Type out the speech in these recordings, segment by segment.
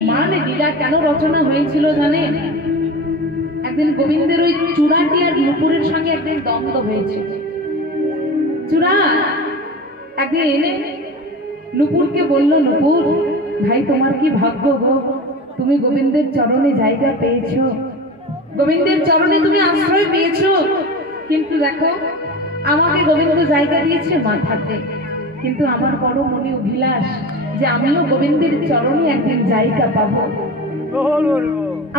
মান লীলা কেন রচনা হয়েছিল জানেন? একদিন গোবিন্দের ওই চূড়াটি আর নুপুরের সঙ্গে একদিন দ্বন্দ্ব হয়েছিল। চূড়া একদিন নুপুরকে বলল, নুপুর ভাই তোমার কি ভাগ্য গো, তুমি গোবিন্দের চরণে জায়গা পেয়েছো, গোবিন্দের চরণে তুমি আশ্রয় পেয়েছো। কিন্তু দেখো আমাকে গোবিন্দ জায়গা দিয়েছে মাথাতে, কিন্তু আমার বড় মনে অভিলাষ যে আমিও গোবিন্দের চরণে একদিন জায়গা পাবো,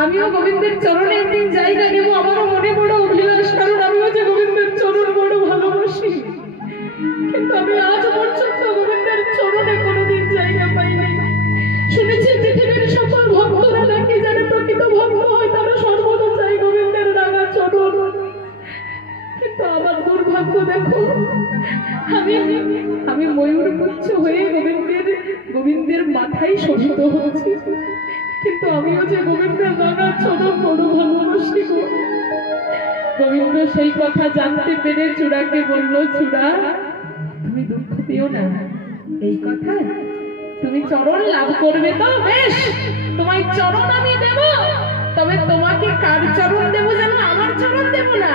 আমিও গোবিন্দের চরণে একদিন জায়গা নেব। আমারও মনে বড় অভিলাষ, কারণ আমিও যে গোবিন্দের চরণ বড় ভালোবাসি, কিন্তু আমি আজ পর্যন্ত গোবিন্দের চরণে কোনোদিন জায়গা পাইনি। শুনেছি পৃথিবীর সকল ভক্তরা নাকি যারা প্রকৃত ভক্ত হয় তারা সর্বদা চাই গোবিন্দের রাঙা চরণ, কিন্তু আমার দুর্ভাগ্য দেখো আমি ময়ূরপুচ্ছ হয়ে গোবিন্দের মাথায় শোভিত হচ্ছি, কিন্তু আমিও যে গোবিন্দের রাঙা চরণ বড় ভালোবাসি গো। গোবিন্দ সেই কথা জানতে পেরে চূড়াকে বলল, চূড়া তুমি দুঃখ পেও না, এই কথা তুমি চরণ লাভ করবে তো বেশ, তোমায় চরণ আমি দেব, তবে তোমাকে কার চরণ দেব জানো? আমার চরণ দেব না।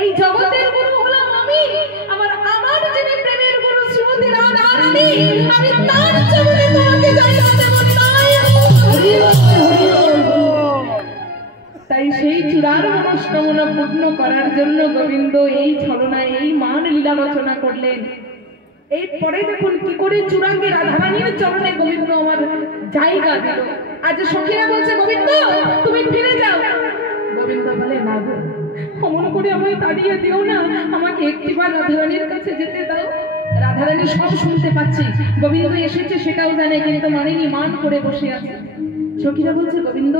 এই জগতের গুরু হলাম আমি, আমার যিনি প্রেমের গুরু শ্রীমতী রাধা রানী, আমি তার চরণে তোমাকে জায়গা দেব। তাই সেই চূড়ার মনস্কামনা পূর্ণ করার জন্য গোবিন্দ এই ছলনায় এই মান লীলা রচনা করলেন। এরপরে দেখুন কি করে চূড়াকে রাধারানীর চরণে গোবিন্দ আমার জায়গা দিল। আজ সখীরা বলছে, গোবিন্দ তুমি ফিরে যাও। গোবিন্দ বলে, না গো, অমন করে আমায় তাড়িয়ে দিও না, আমাকে একটিবার রাধারানীর কাছে যেতে দাও। রাধারানী সব শুনতে পাচ্ছি, গোবিন্দ এসেছে সেটাও জানে, কিন্তু মানেনি, মান করে বসে আছে। সখীরা বলছে, গোবিন্দ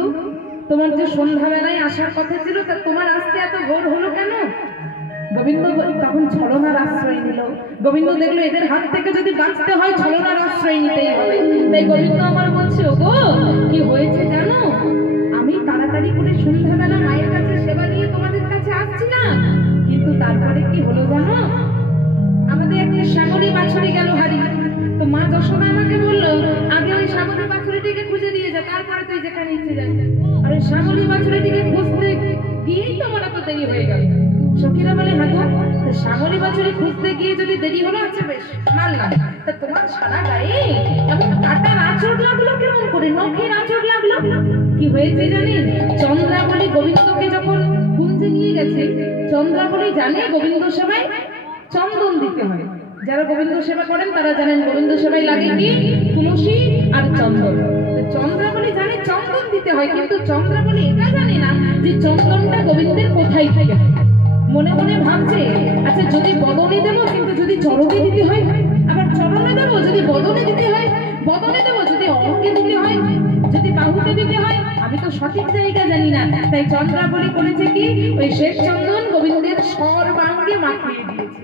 তোমার যে সন্ধ্যাবেলায় আসার কথা ছিল, তা তোমার আসতে এত ভোর হলো কেন? গোবিন্দ তখন ছলনার আশ্রয় নিল। গোবিন্দ দেখলো এদের হাত থেকে যদি বাঁচতে হয় ছলনার আশ্রয় নিতেই হবে। তাই গোবিন্দ আমার বলছে, ওগো কি হয়েছে জানো? আমি তাড়াতাড়ি করে সন্ধ্যাবেলা মায়ের কাছে সেবা নিয়ে তোমাদের কাছে আসছি না, কিন্তু তারপরে কি হলো জানো? আমাদের একটা শ্যামলী বাছুরি গেল হারিয়ে। তো মা যশোদা আমাকে বললো, আগে ওই শ্যামলী বাছুরিটিকে খুঁজে দিয়ে যা, তারপরে তুই যেখানে ইচ্ছে যাবি। আর ওই শ্যামলী বাছুরিটিকে খুঁজতে গিয়েই তোমার এত দেরি হয়ে গেল। সখীরা বলে, হ্যাঁ গো, শ্যামলী বাছুরি খুঁজতে গিয়ে যদি দেরি হলো, আচ্ছা বেশ মানলাম, তা তোমার সারা গায়ে এমন কাটার আঁচড় লাগলো কেমন করে, নখের আঁচড় লাগলো? কি হয়েছে জানেন? চন্দ্রাবলী গোবিন্দকে যখন কুঞ্জে নিয়ে গেছে, চন্দ্রাবলী জানে গোবিন্দ সেবায় চন্দন দিতে হয়। যারা গোবিন্দ সেবা করেন তারা জানেন গোবিন্দ সেবায় লাগে কি? তুলসী আর চন্দন। চন্দ্রাবলী জানে চন্দন দিতে হয়, কিন্তু চন্দ্রাবলী এটা জানে না যে চন্দনটা গোবিন্দের কোথায় থেকে। মনে মনে ভাবছে, আচ্ছা যদি বদনে দেবো, কিন্তু যদি চরণে দিতে হয়, আবার চরণে দেবো, যদি বদনে দিতে হয় বদনে দেবো, যদি অঙ্গে দিতে হয়, যদি বাহুতে দিতে হয়, আমি তো সঠিক জায়গা জানি না। তাই চন্দ্রাবলী করেছে কি, ওই শেষ চন্দন গোবিন্দের সর্বাঙ্গে মাখিয়ে দিয়েছে।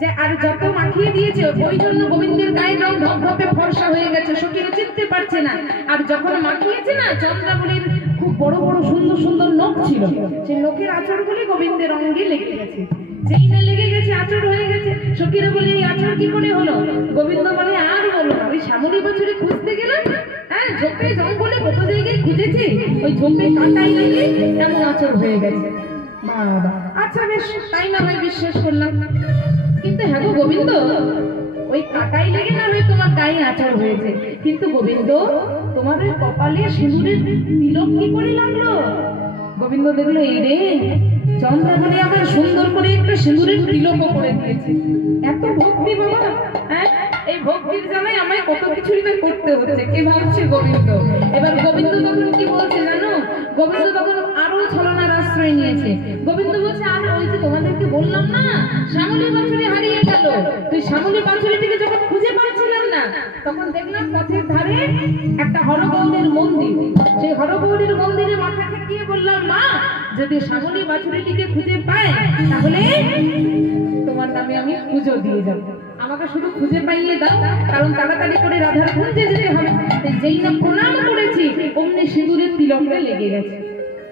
যে আর যত মাখিয়ে দিয়েছে ওই জন্য গোবিন্দের গায়ের রং ধপধপে ফর্সা হয়ে গেছে, সখীরা চিনতে পারছে না। আর যখন মাখিয়েছে না, চন্দ্রাবলীর খুব বড় বড় সুন্দর সুন্দর নখ ছিল, সেই নখের আঁচড়গুলি গোবিন্দের অঙ্গে লেগে গেছে। যেই না লেগে গেছে, আঁচড় হয়ে গেছে। সখীরা বলে, এই আঁচড় কি করে হলো? গোবিন্দ বলে, আর বলো না, ওই শ্যামলী বাছুরি খুঁজতে গেলাম, হ্যাঁ ঝোপে জঙ্গলে কত জায়গায় খুঁজেছি, ওই ঝোপে কাঁটাই লেগে এমন আঁচড় হয়ে গেছে। বাবা, আচ্ছা বেশ, তাই না হয় বিশ্বাস করলাম, কিন্তু হ্যাঁ গো গোবিন্দ, ওই কাটাই লেগে না হয় তোমার গায়ে আঁচড় হয়েছে, কিন্তু গোবিন্দ তোমার ওই কপালে সিঁদুরের তিলক কি করে লাগলো? গোবিন্দ দেখলো, এই রে, চন্দ্রাবলী আবার সুন্দর করে একটা সিঁদুরের তিলকও করে দিয়েছে। এত ভক্তি বাবা, হ্যাঁ এই ভক্তির জানাই আমায় কত কিছুই তো করতে হচ্ছে, কে ভাবছে গোবিন্দ। এবার গোবিন্দ তখন কি বলছে জানো? গোবিন্দ তখন আরো ছলনার আশ্রয় নিয়েছে। গোবিন্দ বলছে, আর ওই যে তোমাদেরকে বললাম না শ্যামলী বাছুরি হারিয়ে গেল, তুই শ্যামলী বাছুরিটিকে যখন খুঁজে পাচ্ছিলাম না, তখন দেখলাম পথের ধারে একটা হরগৌরীর মন্দির। সেই হরগৌরীর মন্দিরে মাথা ঠেকিয়ে বললাম, মা যদি শ্যামলী বাছুরিটিকে খুঁজে পায় তাহলে তোমার নামে আমি পুজো দিয়ে যাবো, আমাকে শুধু খুঁজে পাইয়ে দাও, কারণ তাড়াতাড়ি করে রাধার কুঞ্জে যেতে হবে। যেই না প্রণাম করেছি, অমনি সিঁদুরের তিলকটা লেগে গেছে।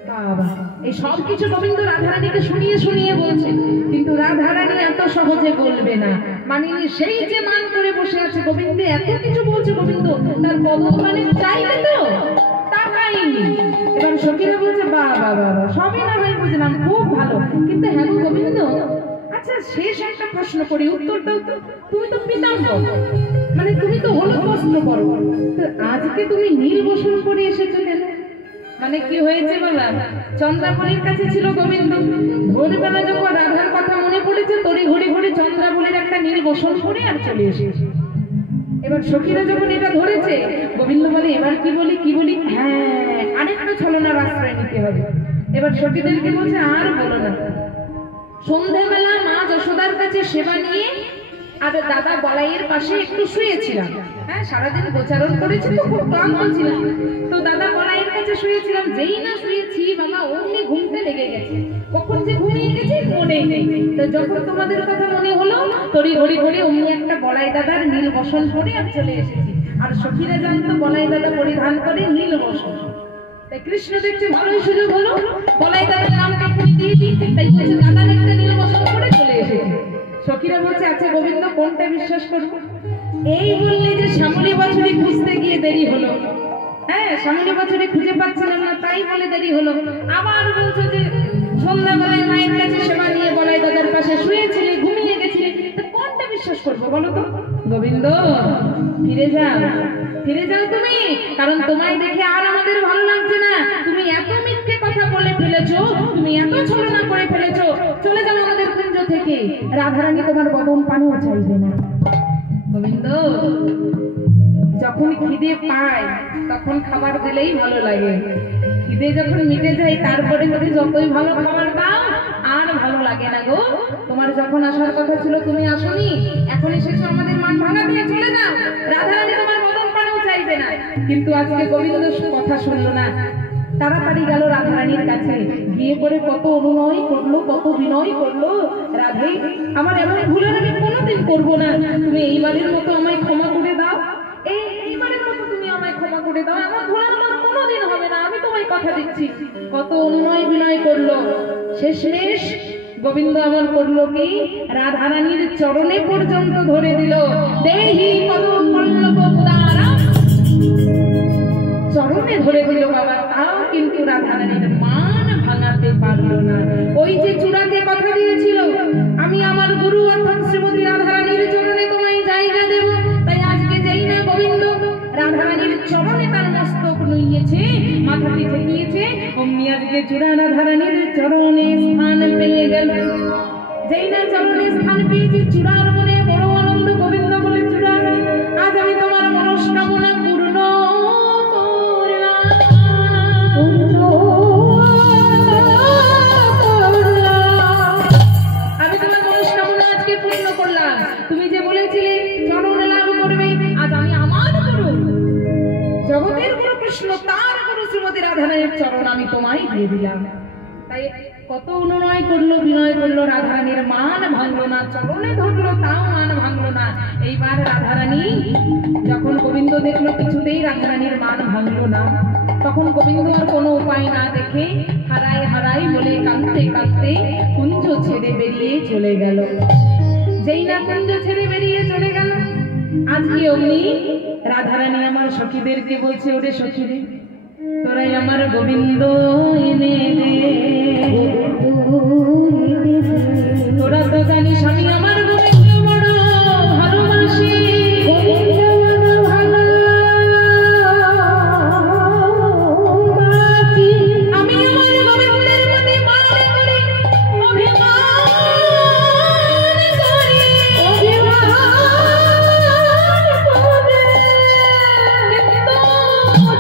বাবা, এই সব কিছু গোবিন্দ রাধারানীকে শুনিয়ে শুনিয়ে বলছে, কিন্তু রাধারানী এত সহজে বলবে না। মানিনি সেই যে মান করে বসে আছে গোবিন্দ, এত কিছু বলছে গোবিন্দ, তার পদতলে চাইবে তো টাকাইনি। এবার সখীরা বলছে বাহ বাহ বাহ, সবই না ভাই বুঝলাম, খুব ভালো, কিন্তু হ্যাঁ গো গোবিন্দ, আচ্ছা শেষ একটা প্রশ্ন করি, উত্তর দাও তো। তুমি তো পীতাম্বর, মানে তুমি তো হলুদ বস্ত্র পরো, আজকে তুমি নীল বসন পরে এসেছো কেন? মানে কি হয়েছে বললাম, চন্দ্রাবলীর কাছে ছিল গোবিন্দ, ভোরবেলা যখন রাধার কথা মনে পড়েছে তড়ি ঘড়ি ঘড়ি চন্দ্রাবলীর একটা নীল বসন পরে আর চলে এসেছে। এবার সখীরা যখন এটা ধরেছে, গোবিন্দ বলে এবার কি বলি কি বলি, হ্যাঁ আরেকটা ছলনার আশ্রয় নিতে হবে। এবার সখীদেরকে বলছে আর বলো না। সন্ধ্যাবেলা মা যশোদার কাছে সেবা নিয়ে আর দাদা বলাইয়ের পাশে একটু শুয়েছিলাম, হ্যাঁ সারাদিন গোচারণ করেছি তো খুব ক্লান্ত ছিলাম, তো দাদা বলাইয়ের কাছে শুয়েছিলাম, যেই না শুয়েছি বাবা অমনি ঘুমতে লেগে গেছে, কখন যে ঘুমিয়ে গেছি মনেই নেই। তো যখন তোমাদের কথা মনে হলো তড়ি ঘড়ি ঘড়ি অমনি একটা বলাই দাদার নীল বসন পরে আর চলে এসেছি। আর সখীরা জানতো বলাই দাদা পরিধান করে নীল বসন, তাই কৃষ্ণ দেখছে ভালোই সুযোগ হলো, বলাই দাদার নামটা এখানে দিয়ে দিই, তাই বলছে দাদার একটা নীল বসন পরে চলে এসেছে। সখীরা বলছে আচ্ছা গোবিন্দ কোনটা বিশ্বাস করবো? এই বললে যে শ্যামলী বাছুরি খুঁজতে গিয়ে দেরি হলো, হ্যাঁ শ্যামলী বাছুরি খুঁজে পাচ্ছিলাম না তাই বলে দেরি হলো। আবার বলছো যে সন্ধ্যাবেলায় মায়ের কাছে সেবা নিয়ে বলাই দাদার পাশে শুয়েছিলে, ঘুমিয়ে গেছিলে, কোনটা বিশ্বাস করবো বলো তো? গোবিন্দ ফিরে যাও, ফিরে যাও তুমি, কারণ তোমায় দেখে আর আমাদের ভালো লাগছে না, তুমি এত মিথ্যে কথা বলে ফেলেছো, তুমি এত ছলনা করে ফেলেছো, চলে যাও আমাদের কুঞ্জ থেকে, রাধারানী তোমার বদন পানেও চাইবে না। গোবিন্দ যখন খিদে পায় তখন খাবার দিলেই ভালো লাগে, খিদে যখন মিটে যায় তারপরে তুমি যতই ভালো খাবার দাও আর ভালো লাগে না গো। তোমার যখন আসার কথা ছিল তুমি আসোনি, এখন এসেছো আমাদের মান ভাঙা দিয়ে, চলে যাও, রাধারানী তোমার বদন পানেও চাইবে না। কিন্তু আজকে গোবিন্দ কথা শুনলো না, তাড়াতাড়ি গেল রাধারানীর কাছে, গিয়ে পরে কত অনুনয় করলো, কত বিনয় করলো, রাধে আমার এমন ভুলের আমি কোনোদিন করবো না, তুমি এইবারের মতো আমায় ক্ষমা করে দাও, এইবারের মতো তুমি আমায় ক্ষমা করে দাও, আমার ভুলের আমার কোনোদিন হবে না, আমি তোমায় কথা দিচ্ছি। কত অনুনয় বিনয় করলো, শেষমেশ গোবিন্দ আমার করলো কি, রাধারানীর চরণে পর্যন্ত ধরে দিল, দেহি পদম পল্লব তারা, চরণে ধরে দিল বাবা, তাও কিন্তু রাধারানীর মান ভাঙাতে পারলো না। ওই যে চূড়াকে কথা দিয়েছিল আমি আমার গুরু অর্থাৎ শ্রীমতী রাধারানীর চরণে তোমায় জায়গা দেব, তাই আজকে যেই না গোবিন্দ রাধারানীর চরণে তার মস্তক নুইয়েছে, মাথাটি ঠেকিয়েছে, অমনি আজকে চূড়া রাধারানীর চরণে স্থান পেয়ে গেল। যেই না চরণে স্থান পেয়েছে, চূড়ার মনে বড় আনন্দ। গোবিন্দ বলে চূড়া আজ আমি তোমার মনস্কামনা পূর্ণ করলাম, তুমি যে বলেছিলে চরণ লাভ করবে, আজ আমি আমার গুরু জগতের গুরু কৃষ্ণ তার গুরু শ্রীমতী রাধারানীর চরণ আমি তোমায় দিয়ে দিলাম। তাই কত অনুনয় করলো, বিনয় করলো, রাধারানীর মান ভাঙলো না, চরণে ধরলো তাও মান ভাঙলো না। এইবার রাধারানী যখন গোবিন্দ দেখলো কিছুতেই রাধারানীর মান ভাঙলো না, তখন গোবিন্দ আর কোনো উপায় না দেখে হারাই হারাই বলে কাঁদতে কাঁদতে কুঞ্জ ছেড়ে বেরিয়ে চলে গেল। যেই না কুঞ্জ ছেড়ে বেরিয়ে চলে গেল, আজকে অমনি রাধারানী আমার সখীদেরকে বলছে, ওরে সখীরে তোরাই আমার গোবিন্দ এনে দে, তোরা তো জানিস আমি আমার গোবিন্দ বড় ভালোবাসি, আমি আমার গোবিন্দের প্রতি মানে করি অভিমান করি,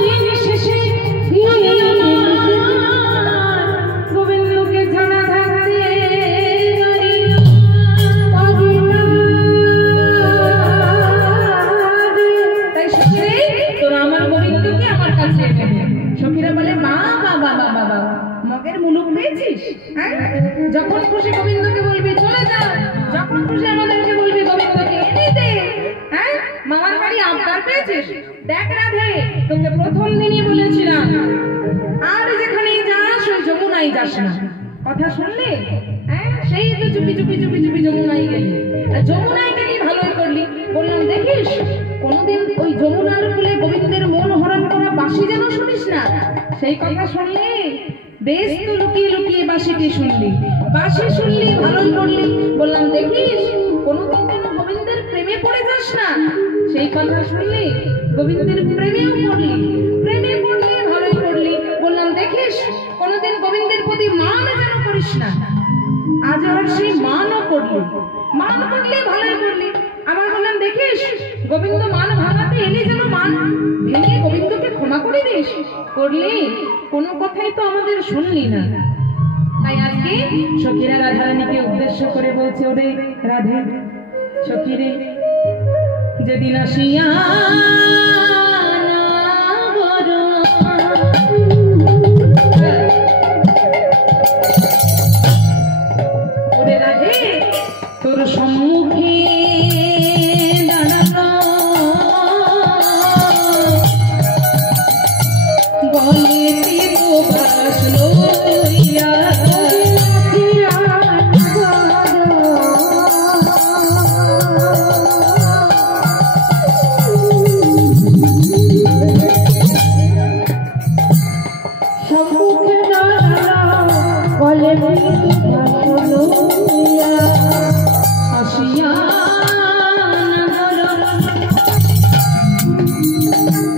দিন শেষে গোবিন্দকে জানা থাকতে তাই সখীরে তোরা আমার গোবিন্দকে আমার কাছে এনে দে। সখীরা বলে বাবা বাবা বাবা মগের মুলুক পেয়েছিস, হ্যাঁ যখন খুশি গোবিন্দকে বলবি চলে যা, যখন খুশি আমাদেরকে বলবি গোবিন্দকে এনে দে, হ্যাঁ মামার বাড়ি আবদার পেয়েছিস। দেখ রাধে তোকে প্রথম দিনই বলেছিলাম আর যেখানেই যাস ওই যমুনাই যাস না, কথা শুনলে, হ্যাঁ সেই তো চুপি চুপি চুপি চুপি যমুনাই গেলি, যমুনাই এলি ভালোই করলি। বললাম দেখিস কোনোদিন ওই যমুনার কুলে গোবিন্দের মন হরণ করা বাঁশি যেন শুনিস না। সেই কথা শুনলি, বেশ তো লুকিয়ে লুকিয়ে বাঁশিটি শুনলি, বাঁশি শুনলি ভালোই করলি। বললাম দেখিস কোনোদিন যেন গোবিন্দের প্রেমে পড়ে যাস না। সেই কথা শুনলি, গোবিন্দের প্রেমেও পড়লি, প্রেমে পড়লি ভালোই করলি। বললাম দেখিস কোনোদিন গোবিন্দের প্রতি মান যেন করিস না। আজ আর সেই মানও করলি, মান করলি ভালোই করলি। আবার বললাম দেখিস গোবিন্দ মান ভাঙাতে এলি যেন মান ভেঙে গোবিন্দকে ক্ষমা করে দিস। করলি, কোনো কথাই তো আমাদের শুনলি না। তাই আজকে সখীরা রাধারানীকে উদ্দেশ্য করে বলছে, ওরে রাধে সখীরে, যেদিন আসিয়া ওরে রাধে তোর সম্মুখে দাঁড়ানো বলে বাস লইয়া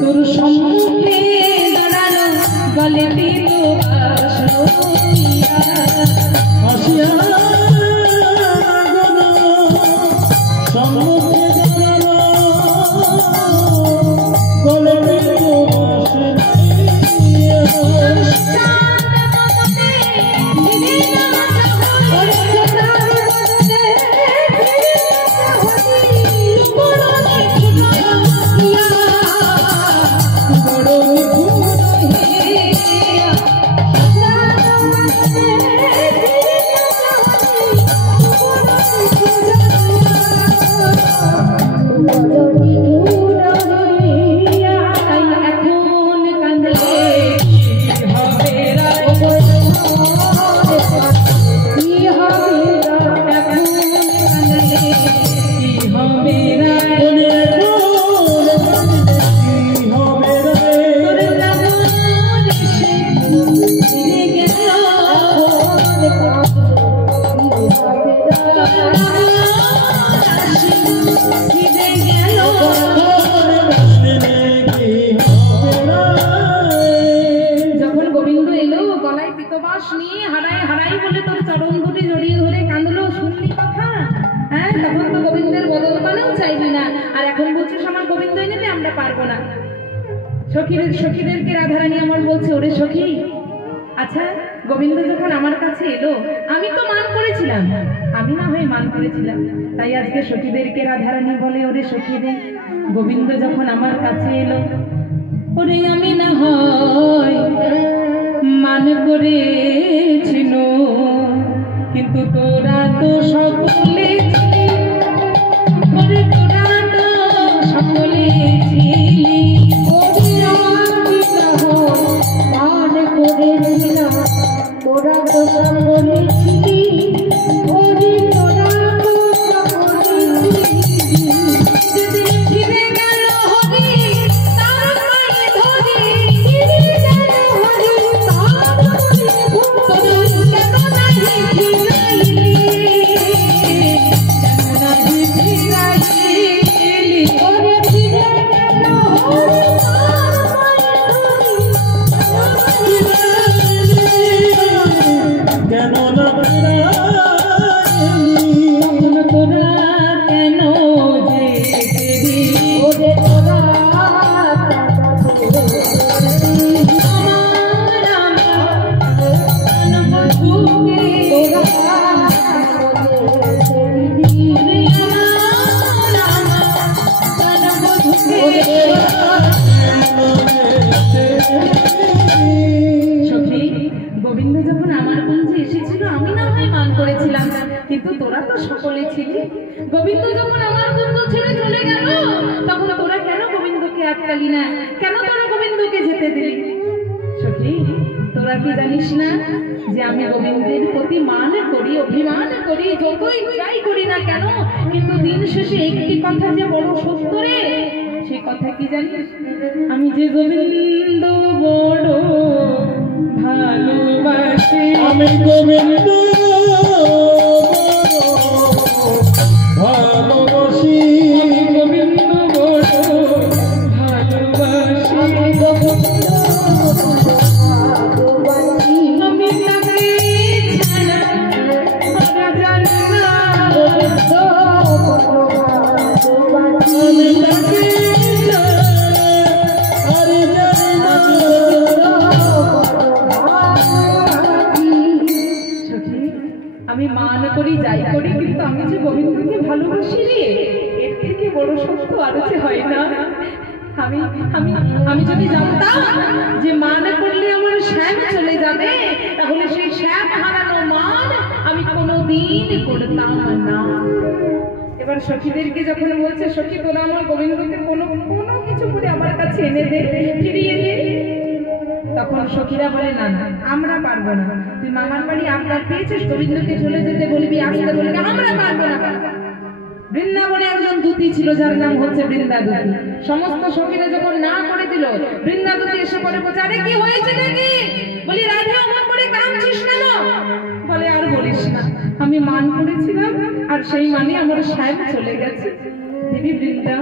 তোর সম্মুখে দাঁড়ানো বলে সখীদেরকে রাধারানী আমার বলছে, ওরে সখী, আচ্ছা গোবিন্দ যখন আমার কাছে এলো আমি তো মান করেছিলাম, আমি না হয় মান করেছিলাম। তাই আজকে সখীদেরকে রাধারানী বলে, ওরে সখীদের, গোবিন্দ যখন আমার কাছে এলো, ওরে আমি না হয় মান করেছিল, কিন্তু তোরা তো সকলে সকলে ছিলি, তোরা তো সকলে ছিলি, ওরে তোরা তো সকলে ছিলি। ফিরে গেল হরি তার পায়ে ধরে, ফিরে গেল হরি তার পায়ে ধরে, কেন নাহি ফিরাইলি, কেন নাহি ফিরাইলি, ওরে ফিরে গেল হরি তার পায়ে ধরে, কেন না তোরা কেন যে ওরে তোরা গোবিন্দ যখন আমার কুঞ্জে এসেছিল আমি না হয় মান করেছিলাম, কিন্তু তোরা তো সকলে ছিলি। গোবিন্দ যখন আমার কুঞ্জ ছেড়ে চলে গেল তখন তোরা কেন গোবিন্দকে আটকালি না, কেন তোরা গোবিন্দকে যেতে দিলি? সখী তোরা কি জানিস না যে আমি গোবিন্দের প্রতি মান করি, অভিমান করি, যতই যাই করি না কেন, কিন্তু দিন শেষে একটি কথা যে বড় সত্য রে, সেই কথা কি জানিস? আমি যে গোবিন্দ বড় ভালোবাসি, আমি গোবিন্দ ভালোবাসি, গোবিন্দ বড় ভালোবাসি, আমি তাকে ছাড়া আর জানি না, আমি তাকে ছাড়া আর জানি না। আমি মান করি যাই করি, কিন্তু আমি যে গোবিন্দকে ভালোবাসি রে, এর থেকে বড় সত্য আর যে হয় না। আমি আমি আমি যদি জানতাম যে মান করলে আমার শ্যাম চলে যাবে, তাহলে সেই শ্যাম হারানো মান আমি কোনোদিন করতাম না। এবার সখীদেরকে যখন বলছে, সখী তোরা আমার গোবিন্দকে কোনো কোনো কিছু করে আমার কাছে এনে দে, ফিরিয়ে দে, তখন সখীরা বলে না না, আমরা পারবো না। তুই মামার বাড়ি আবদার পেয়েছিস, গোবিন্দকে চলে যেতে বলবি, আসতে বলবি, আমরা পারবো না। বৃন্দাবনে একজন দূতি ছিল, যার নাম হচ্ছে বৃন্দাদূতি। সমস্ত সখীরা যখন না করে দিল, বৃন্দাদূতি এসে পড়ে বলছে, আরে কি হয়েছে নাকি? বলি রাধে আমার করে কাঁদছিস কেন? বলে আর বলিস না, আমি মান করেছিলাম আর সেই মানে আমার শ্যাম চলে গেছে। দিবি বৃন্দা,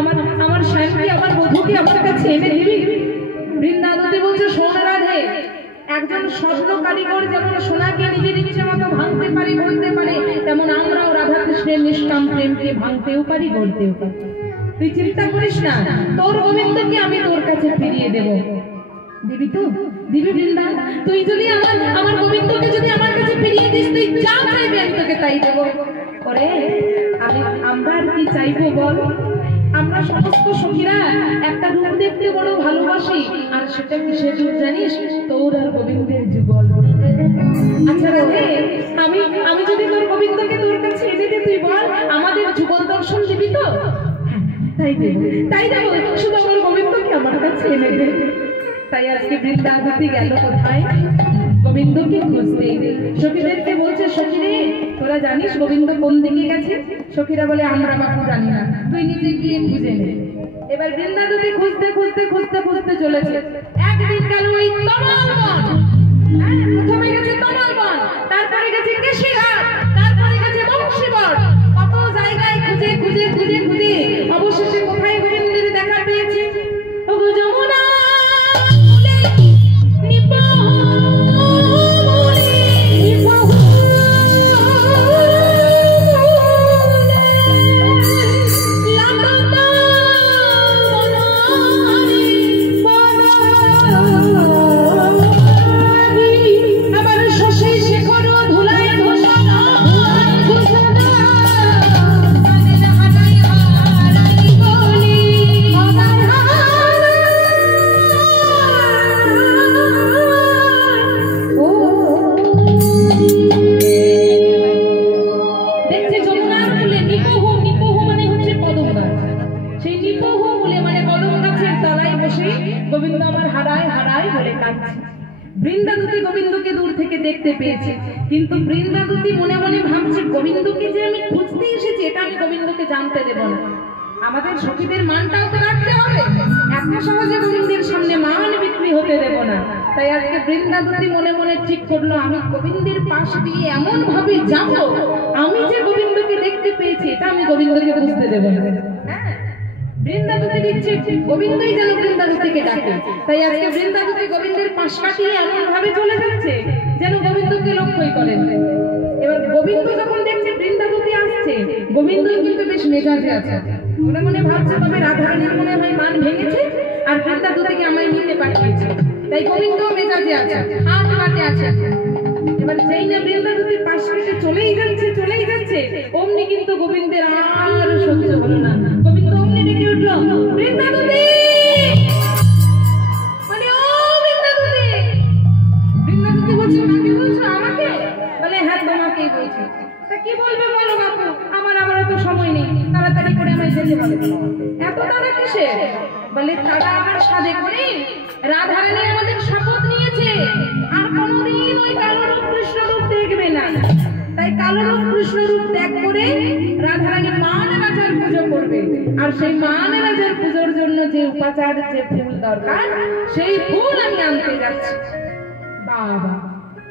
আমার আমার শ্যামকে, আমার বধূকে আমার কাছে এনে দিবি? বৃন্দাদূতি বলছে, শোন রাধে, একজন স্বর্ণ কারিগর যেমন সোনাকে নিজের ইচ্ছে মতো ভাঙতে পারে, গড়তে পারে, তেমন আমরাও রাধা কৃষ্ণের নিষ্কাম প্রেমকে ভাঙতেও পারি, গড়তেও পারি। তুই চিন্তা করিস না, তোর গোবিন্দকে আমি তোর কাছে ফিরিয়ে দেব। দিবি তো? দিবি বৃন্দা? তুই যদি আমার গোবিন্দকে যদি আমার কাছে ফিরিয়ে দিস, তুই যা চাইবি আমি তোকে তাই দেবো। করে আমরা আর কি চাইবো বল? আমরা সমস্ত সখীরা একটা রূপ দেখতে বড় ভালোবাসি, আর সেটা কিসের রূপ জানিস? তোর আর গোবিন্দের যুগল। আচ্ছা রাধে, আমি আমি যদি তোর গোবিন্দকে তোর কাছে এনে দিই, তুই বল আমাদের যুগল দর্শন দিবি তো? তাই দেব, তাই দেব, শুধু আমার গোবিন্দকে আমার কাছে এনে দে। তাই আজকে বৃন্দাবতী গেল কোথায়? গোবিন্দকে খুঁজতে। সখীদেরকে বলছে, সখীরে তোরা জানিস গোবিন্দ কোন দিকে গেছে? সখীরা বলে, আমরা বাপু জানি না, তুই নিজে গিয়ে খুঁজে নে। এবার বৃন্দাবতী খুঁজতে খুঁজতে খুঁজতে খুঁজতে চলেছে। একদিন গেল ওই তমালবন, প্রথমে গেছে তমালবন, তারপরে গেছে কেশিঘাট, তারপরে গেছে বংশীবট, কত জায়গায় খুঁজে খুঁজে খুঁজে খুঁজে অবশেষে কোথায় গোবিন্দের দেখা পেয়েছে? ওগো যমুনা গোবিন্দ আমার হারায় হারায় বলে কাঁদছে। বৃন্দাদূতি গোবিন্দকে দূর থেকে দেখতে পেয়েছে, কিন্তু বৃন্দাদূতি মনে মনে ভাবছে, গোবিন্দকে যে আমি খুঁজতে এসেছি, এটা আমি গোবিন্দকে জানতে দেব না। আমাদের সখীদের মানটাও তো রাখতে হবে, এত সহজে গোবিন্দের সামনে মান বিক্রি হতে দেব না। তাই আজকে বৃন্দাদূতি মনে মনে ঠিক করলো, আমি গোবিন্দের পাশ দিয়ে এমন ভাবে যাবো, আমি যে গোবিন্দকে দেখতে পেয়েছি, এটা আমি গোবিন্দকে বুঝতে দেব না। বৃন্দাদূতি দিচ্ছে, গোবিন্দই যেন বৃন্দাদূতিকে ডাকে। তাই আজকে বৃন্দাদূতি গোবিন্দের পাশ কাটিয়ে এমন ভাবে চলে যাচ্ছে যেন গোবিন্দকে লক্ষ্যই করেন। এবার গোবিন্দ যখন দেখছে বৃন্দাদূতি আসছে, গোবিন্দ কিন্তু বেশ মেজাজে আছে, মনে মনে ভাবছে তবে রাধারানীর মনে হয় মান ভেঙেছে আর বৃন্দাদূতিকে আমায় নিতে পাঠিয়েছে। তাই গোবিন্দ মেজাজে আছে, হাত হাতে আছে। এবার যেই না বৃন্দাদূতির পাশ কেটে চলেই যাচ্ছে, অমনি কিন্তু গোবিন্দের আর সহ্য হলো না। গোবিন্দ অমনি ডেকে উঠলো, বৃন্দাদূতি, মানে ও বৃন্দাদূতি। বৃন্দাদূতি বলছে, কি বলছো আমাকে? বলে হ্যাঁ তোমাকেই বলছি। তা কি বলবে বলো বাপু, আমার তো সময় নেই, তাড়াতাড়ি করে আমায় যেতে বলে। এত তাড়া কিসের? বলে তারা আমার সাধে করে রাধারানী আমাদের শপথ নিয়েছে কৃষ্ণ রূপ ত্যাগ করে রাধারানী মান রাজার পুজো করবে। আর সেই মান রাজার পুজোর জন্য যে উপাচার, যে ফুল দরকার, সেই ফুল আমি আনতে যাচ্ছি। বাবা,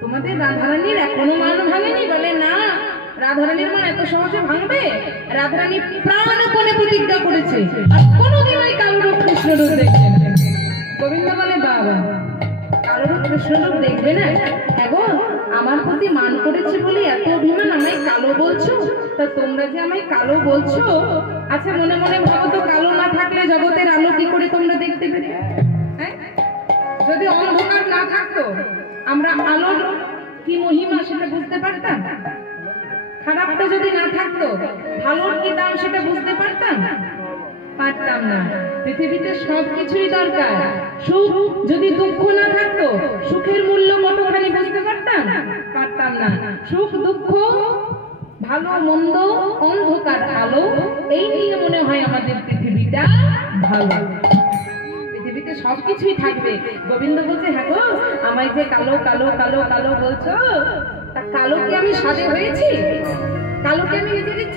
তোমাদের রাধারানীর এখনো মান ভাঙেনি? বলে না, রাধারানীর মান এত সহজে ভাঙবে? রাধারানী প্রাণপণে প্রতিজ্ঞা করেছে আর কোনোদিন ওই কালো রূপ কৃষ্ণ রূপ দেখবে না। গোবিন্দ বলে বাবা, কালো রূপ কৃষ্ণ রূপ দেখবে না? এগো, আমার প্রতি মান করেছে বলে এত অভিমান, আমায় কালো বলছো? তা তোমরা যে আমায় কালো বলছো, আচ্ছা মনে মনে ভাবো তো, কালো না থাকলে জগতের আলো কি করে তোমরা দেখতে পেতে? হ্যাঁ, যদি অন্ধকার না থাকতো আমরা আলোর কি মহিমা সেটা বুঝতে পারতাম? খারাপটা যদি না থাকতো ভালোর কি দাম সেটা বুঝতে পারতাম? পারতাম না। পৃথিবীতে সবকিছুই দরকার। সুখ যদি দুঃখ না থাকতো সুখের মূল্য কতখানি বুঝতে পারতাম? পারতাম না। সুখ দুঃখ, ভালো মন্দ, অন্ধকার আলো, এই নিয়ে মনে হয় আমাদের পৃথিবীটা ভালো। পৃথিবীতে সবকিছুই থাকবে। গোবিন্দ বলছে, হ্যাঁ গো, আমায় যে কালো কালো কালো কালো বলছো, তা কালো কি আমি সাজে হয়েছি? কালো কি আমি নিজের ইচ্ছে